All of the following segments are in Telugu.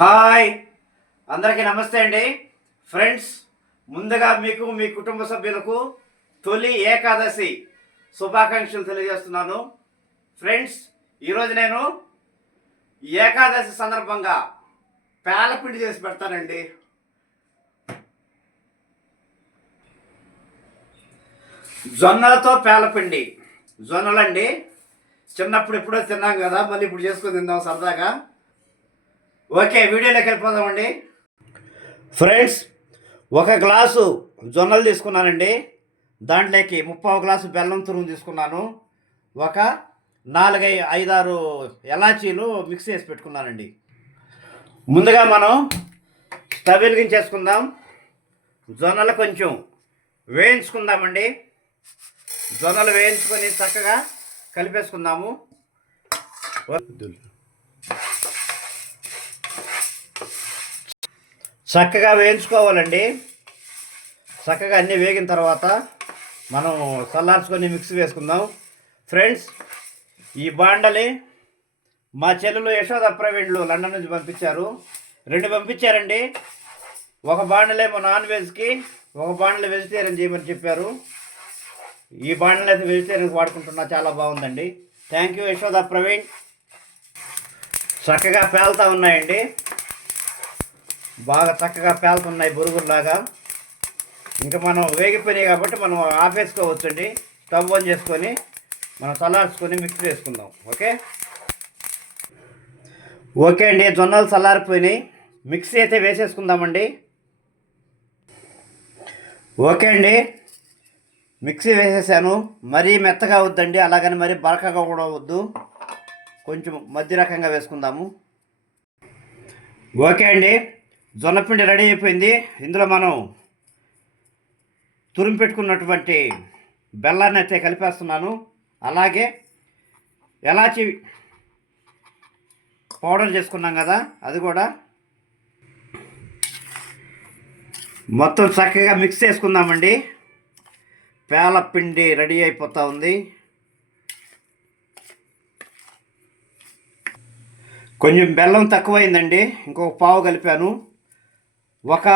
హాయ్. అందరికీ నమస్తే అండి. ఫ్రెండ్స్ ముందుగా మీకు మీ కుటుంబ సభ్యులకు తొలి ఏకాదశి శుభాకాంక్షలు తెలియజేస్తున్నాను. ఫ్రెండ్స్ ఈరోజు నేను ఏకాదశి సందర్భంగా పేలపిండి చేసి పెడతానండి. జొన్నలతో పేలపిండి. జొన్నలండి. చిన్నప్పుడు ఎప్పుడో తిన్నాం కదా మళ్ళీ ఇప్పుడు చేసుకొని తిందాం సరదాగా. ఓకే వీడియోలోకి వెళ్ళిపోదామండి. ఫ్రెండ్స్ ఒక గ్లాసు జొన్నలు తీసుకున్నానండి. దాంట్లోకి ముప్పావు గ్లాసు బెల్లం తురుము తీసుకున్నాను. ఒక నాలుగై ఐదారు ఎలాచీలు మిక్స్ చేసి పెట్టుకున్నానండి. ముందుగా మనం స్టవ్ వెలిగించేసుకుందాం. జొన్నలు కొంచెం వేయించుకుందామండి. జొన్నలు వేయించుకొని చక్కగా కలిపేసుకుందాము. చక్కగా వేయించుకోవాలండి. చక్కగా అన్నీ వేగిన తర్వాత మనం చల్లార్చుకొని మిక్స్ వేసుకుందాం. ఫ్రెండ్స్ ఈ బాండలి మా చెల్లెలు యశోద ప్రవీణ్లు లండన్ నుంచి పంపించారు. రెండు పంపించారండి. ఒక బాండలేమో నాన్ వెజ్కి ఒక బాండలు వెజిటేరియన్ చేయమని చెప్పారు. ఈ బాండలు అయితే వెజిటేరియన్కి వాడుకుంటున్నా చాలా బాగుందండి. Thank you Yashoda Praveen. చక్కగా పేలుతూ ఉన్నాయండి. బాగా చక్కగా పేలుతున్నాయి బురుగుల్లాగా. ఇంకా మనం వేగిపోయినాయి కాబట్టి మనం ఆపేసుకోవచ్చండి. స్టవ్ ఆన్ చేసుకొని మనం చల్లార్చుకొని మిక్స్ చేసుకుందాం. ఓకే? ఓకే అండి జొన్నలు చల్లారిపోయినాయి. మిక్సీ అయితే వేసేసుకుందామండి. ఓకే అండి మిక్సీ వేసేసాను. మరీ మెత్తగా వద్దండి అలాగని మరీ బరకగా కూడా వద్దు. కొంచెం మధ్య రకంగా వేసుకుందాము. ఓకే అండి. జొన్నపిండి రెడీ అయిపోయింది. ఇందులో మనం తురిమి పెట్టుకున్నటువంటి బెల్లాన్ని అయితే కలిపేస్తున్నాను. అలాగే ఎలాచి పౌడర్ చేసుకున్నాం కదా అది కూడా మొత్తం చక్కగా మిక్స్ చేసుకుందామండి. పేలపిండి రెడీ అయిపోతూ ఉంది. కొంచెం బెల్లం తక్కువైందండి. ఇంకొక పావు కలిపాను. ఒక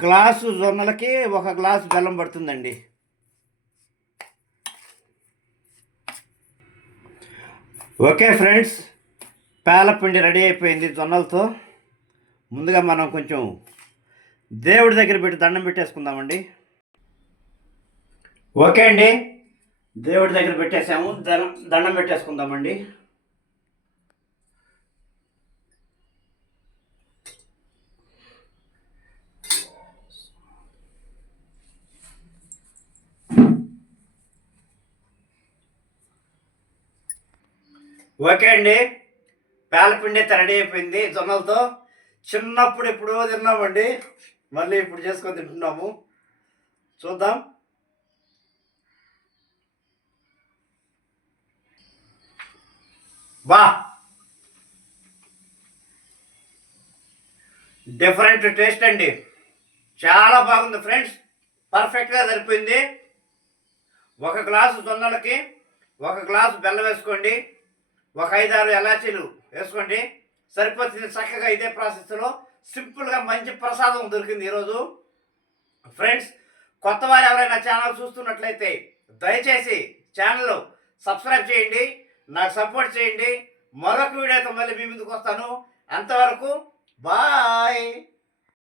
గ్లాసు జొన్నలకి ఒక గ్లాసు బెల్లం పడుతుందండి. ఓకే ఫ్రెండ్స్ పేలపిండి రెడీ అయిపోయింది జొన్నలతో. ముందుగా మనం కొంచెం దేవుడి దగ్గర పెట్టి దండం పెట్టేసుకుందామండి. ఓకే అండి దేవుడి దగ్గర పెట్టేసాము దండం దండం పెట్టేసుకుందామండి. ఓకే అండి. పేలపిండి అయితే రెడీ అయిపోయింది జొన్నలతో చిన్నప్పుడు ఎప్పుడో తిన్నామండి. మళ్ళీ ఇప్పుడు చేసుకొని తింటున్నాము. చూద్దాం. బా. డిఫరెంట్ టేస్ట్ అండి. చాలా బాగుంది ఫ్రెండ్స్. పర్ఫెక్ట్గా సరిపోయింది. ఒక గ్లాసు జొన్నలకి ఒక గ్లాసు బెల్లం వేసుకోండి. ఒక ఐదారు ఎలాచీలు వేసుకోండి. సరిపోతుంది చక్కగా ఇదే ప్రాసెస్లో సింపుల్గా మంచి ప్రసాదం దొరికింది ఈరోజు. ఫ్రెండ్స్ కొత్త వారు ఎవరైనా ఛానల్ చూస్తున్నట్లయితే దయచేసి ఛానల్ సబ్స్క్రైబ్ చేయండి నాకు సపోర్ట్ చేయండి. మరొక వీడియోతో మళ్ళీ మీ ముందుకు వస్తాను. అంతవరకు బాయ్.